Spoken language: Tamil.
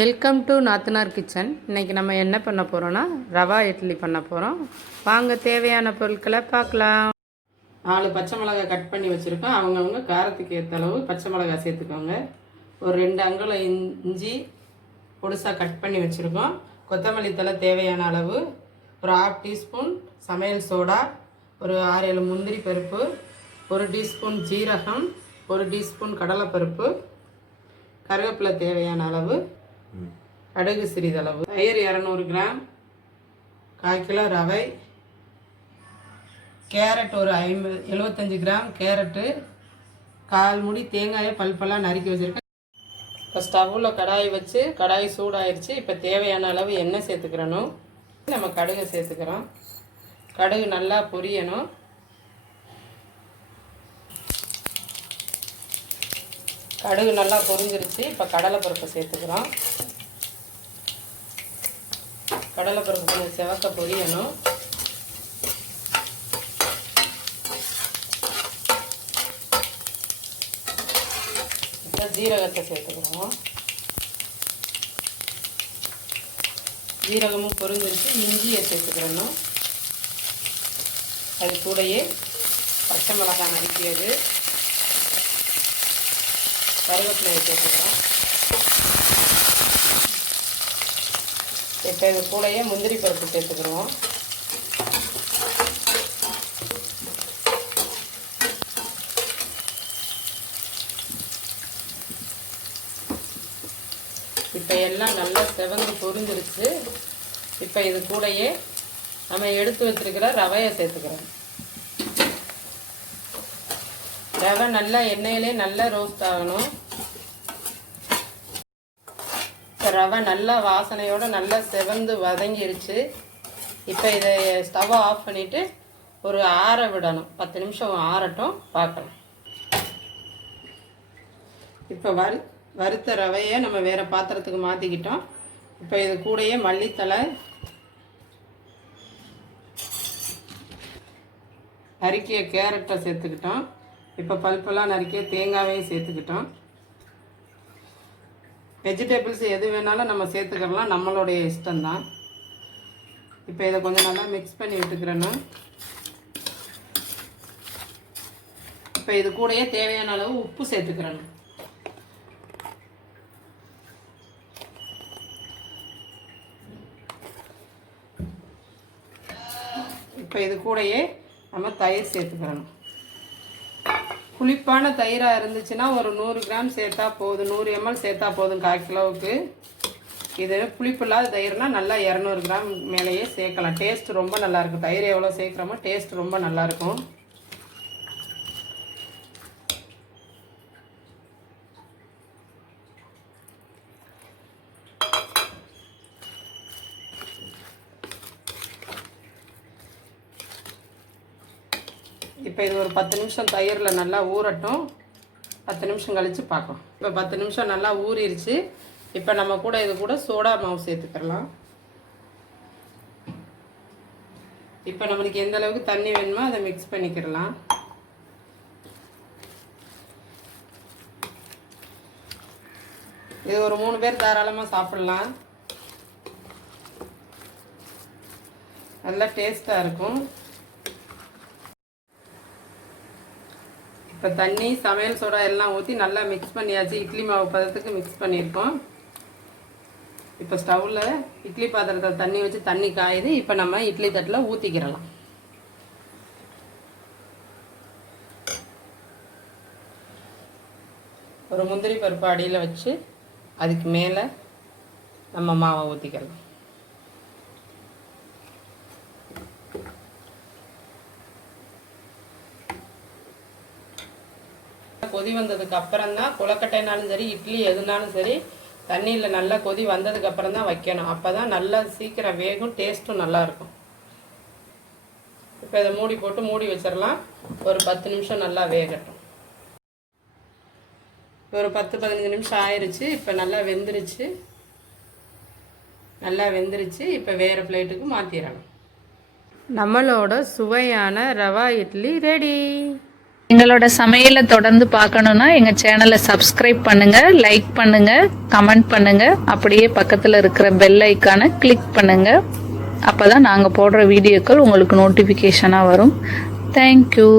வெல்கம் டு நாத்தனார் கிச்சன். இன்றைக்கி நம்ம என்ன பண்ண போகிறோன்னா ரவா இட்லி பண்ண போகிறோம். வாங்க தேவையான பொருட்களை பார்க்கலாம். 4 பச்சை மிளகாய் கட் பண்ணி வச்சுருக்கோம். அவங்கவுங்க காரத்துக்கு ஏற்ற அளவு பச்சை மிளகாய் சேர்த்துக்கோங்க. ஒரு 2 அங்குலம் இஞ்சி பொடுசாக கட் பண்ணி வச்சுருக்கோம். கொத்தமல்லி தழை தேவையான அளவு, ஒரு 1/2 டீஸ்பூன் சமையல் சோடா, ஒரு 6-7 முந்திரி பருப்பு, 1 டீஸ்பூன் ஜீரகம், 1 டீஸ்பூன் கடலைப்பருப்பு, கருவேப்பிலை தேவையான அளவு, கடுகு சிறிதளவு, தயிர் 200 கிராம், 1/4 கிலோ ரவை, கேரட் ஒரு 75 கிராம் கேரட்டு, 1/4 மூடி தேங்காயை பல்பெல்லாம் நறுக்கி வச்சுருக்கேன். இப்போ ஸ்டவ்வில் கடாய் வச்சு கடாய் சூடாயிருச்சு. இப்போ தேவையான அளவு எண்ணெய் சேர்த்துக்கிறணும். நம்ம கடுகு சேர்த்துக்கிறோம். கடுகு நல்லா பொரியணும். கடுகு நல்லா பொரிஞ்சிருச்சு. இப்போ கடலைப்பருப்பு சேர்த்துக்கிறோம். கடலைப்பருப்பு கொஞ்சம் செவக்க பொரியணும். இப்போ ஜீரகத்தை சேர்த்துக்கிறோம். ஜீரகமும் பொரிஞ்சிருச்சு. இஞ்சியை சேர்த்துக்கிறணும். அது கூடயே பச்சை மிளகாய் நறுக்கியது, கருவேப்பிலையை சேர்த்துக்கிறோம். இப்போ இது கூடயே முந்திரி பருப்பு சேர்த்துக்கிறோம். இப்போ எல்லாம் நல்லா செவந்து பொரிஞ்சிருச்சு. இப்போ இது கூடயே நம்ம எடுத்து வச்சிருக்கிற ரவையை சேர்த்துக்கிறோம். ரவை நல்லா எண்ணெயிலே நல்லா ரோஸ்ட் ஆகணும். ரவை நல்லா வாசனையோடு நல்லா செவந்து வதங்கிருச்சு. இப்போ இதை ஸ்டவ்வை ஆஃப் பண்ணிவிட்டு ஒரு ஆற விடணும். 10 நிமிஷம் ஆறட்டும், பார்க்கலாம். இப்போ வறுத்த ரவையை நம்ம வேறு பாத்திரத்துக்கு மாற்றிக்கிட்டோம். இப்போ இது கூடயே மல்லித்தழை, நறுக்கிய கேரட்டை சேர்த்துக்கிட்டோம். இப்போ பல்பெல்லாம் நறுக்கிய தேங்காயையும் சேர்த்துக்கிட்டோம். வெஜிடபிள்ஸ் எது வேணாலும் நம்ம சேர்த்துக்கலாம், நம்மளுடைய இஷ்டம்தான். இப்போ இதை கொஞ்சம் நல்லா மிக்ஸ் பண்ணி விட்டுக்கிறேன்னா, இப்போ இது கூடயே தேவையான அளவு உப்பு சேர்த்துக்கிறேன். இப்போ இது கூடயே நம்ம தயிர் சேர்த்துக்கிறணும். புளிப்பான தயிராக இருந்துச்சுன்னா ஒரு 100 கிராம் சேர்த்தா போதும், 100 ml சேர்த்தா போதும் 1/4 கிலோவுக்கு. இது புளிப்பு இல்லாத தயிர்னா நல்லா 200 கிராம் மேலேயே சேர்க்கலாம். டேஸ்ட் ரொம்ப நல்லாயிருக்கும். தயிர் எவ்வளோ சேர்க்குறோமோ டேஸ்ட் ரொம்ப நல்லாயிருக்கும். இப்போ இது ஒரு 10 நிமிஷம் தயிரில் நல்லா ஊறட்டும். 10 நிமிஷம் கழித்து பார்க்கலாம். இப்போ 10 நிமிஷம் நல்லா ஊறிடுச்சு. இப்போ நம்ம கூட இது கூட சோடா மாவு சேர்த்துக்கலாம். இப்போ நம்மளுக்கு எந்த அளவுக்கு தண்ணி வேணுமோ அதை மிக்ஸ் பண்ணிக்கிறலாம். இது ஒரு 3 பேர் தாராளமாக சாப்பிட்லாம். நல்லா டேஸ்ட்டாக இருக்கும். இப்போ தண்ணி, சமையல் சோடா எல்லாம் ஊற்றி நல்லா மிக்ஸ் பண்ணியாச்சு. இட்லி மாவு பதத்துக்கு மிக்ஸ் பண்ணியிருக்கோம். இப்போ ஸ்டவ்வில் இட்லி பாத்திரத்தில் தண்ணி வச்சு தண்ணி காயுது. இப்போ நம்ம இட்லி தட்டில் ஊற்றிக்கிறலாம். ஒரு முந்திரி பருப்பு அடியில் வச்சு அதுக்கு மேலே நம்ம மாவை ஊற்றிக்கலாம். கொதி வந்ததுக்கு அப்புறம் தான், கொலக்கட்டைனாலும் சரி இட்லி எதுனாலும் சரி, தண்ணியில் நல்லா கொதி வந்ததுக்கு அப்புறம் தான் வைக்கணும். அப்போ தான் நல்லா சீக்கிரம் வேகும், டேஸ்ட்டும் நல்லாயிருக்கும். இப்போ இதை மூடி போட்டு மூடி வச்சிடலாம். ஒரு 10 நிமிஷம் நல்லா வேகட்டும். ஒரு 10-15 நிமிஷம் ஆயிடுச்சு. இப்போ நல்லா வெந்துருச்சு. இப்போ வேறு பிளேட்டுக்கு மாற்றிடணும். நம்மளோட சுவையான ரவா இட்லி ரெடி. எங்களோட சமையலை தொடர்ந்து பார்க்கணுன்னா எங்கள் சேனலை சப்ஸ்கிரைப் பண்ணுங்கள், லைக் பண்ணுங்கள், கமெண்ட் பண்ணுங்கள். அப்படியே பக்கத்தில் இருக்கிற பெல் ஐக்கானை கிளிக் பண்ணுங்கள். அப்போ தான் நாங்கள் போடுற வீடியோக்கள் உங்களுக்கு நோட்டிஃபிகேஷனாக வரும். தேங்க்யூ.